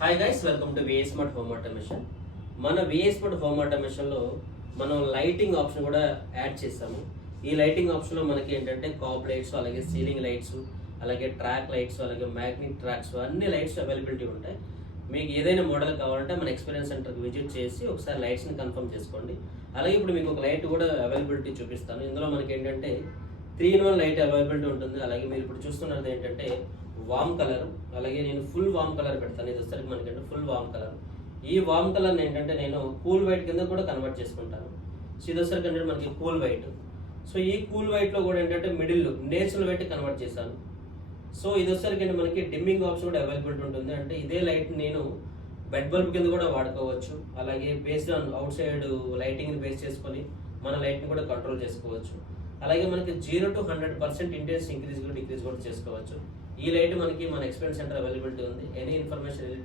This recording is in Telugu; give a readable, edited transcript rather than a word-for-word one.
Hi guys, welcome to VA smart home automation. మన విఏ స్మార్ట్ హోమ్ ఆటోమేషన్లో మనం లైటింగ్ ఆప్షన్ కూడా యాడ్ చేస్తాము. ఈ లైటింగ్ ఆప్షన్లో మనకి ఏంటంటే కాప్ లైట్స్, అలాగే సీలింగ్ లైట్స్, అలాగే ట్రాక్ లైట్స్, అలాగే మ్యాగ్నెటిక్ ట్రాక్స్, అన్ని లైట్స్ అవైలబిలిటీ ఉంటాయి. మీకు ఏదైనా మోడల్ కావాలంటే మన ఎక్స్పీరియన్స్ సెంటర్కి విజిట్ చేసి ఒకసారి లైట్స్ని కన్ఫర్మ్ చేసుకోండి. అలాగే ఇప్పుడు మీకు ఒక లైట్ కూడా అవైలబిలిటీ చూపిస్తాను. ఇందులో మనకి ఏంటంటే 3-in-1 లైట్ అవైలబిలిటీ ఉంటుంది. అలాగే మీరు ఇప్పుడు చూస్తున్నది ఏంటంటే వామ్ కలర్, అలాగే నేను ఫుల్ వామ్ కలర్ పెడతాను. ఇది వచ్చేసరికి మనకంటే ఫుల్ వామ్ కలర్. ఈ వామ్ కలర్ ఏంటంటే నేను కూల్ వైట్ కింద కూడా కన్వర్ట్ చేసుకుంటాను. సో ఇది వచ్చేసరికి అంటే మనకి కూల్ వైట్. సో ఈ కూల్ వైట్లో కూడా ఏంటంటే మిడిల్ నేచురల్ వైట్ కన్వర్ట్ చేశాను. సో ఇది వచ్చేసరికి అంటే మనకి డిమ్మింగ్ ఆప్షన్ కూడా అవైలబిలిటీ ఉంటుంది. అంటే ఇదే లైట్ నేను బెడ్ బల్బ్ కింద కూడా వాడుకోవచ్చు. అలాగే బేస్డ్ ఆన్ అవుట్ సైడ్ లైటింగ్ని బేస్ చేసుకొని మన లైట్ని కూడా కంట్రోల్ చేసుకోవచ్చు. అలాగే మనకి 0 to 100% ఇంటెన్స్ ఇంక్రీజ్ కూడా డిక్రీజ్ కూడా చేసుకోవచ్చు. ఈ లైట్ మనకి మన ఎక్స్పీరియన్స్ సెంటర్ అవైలబిలిటీ ఉంది. Any information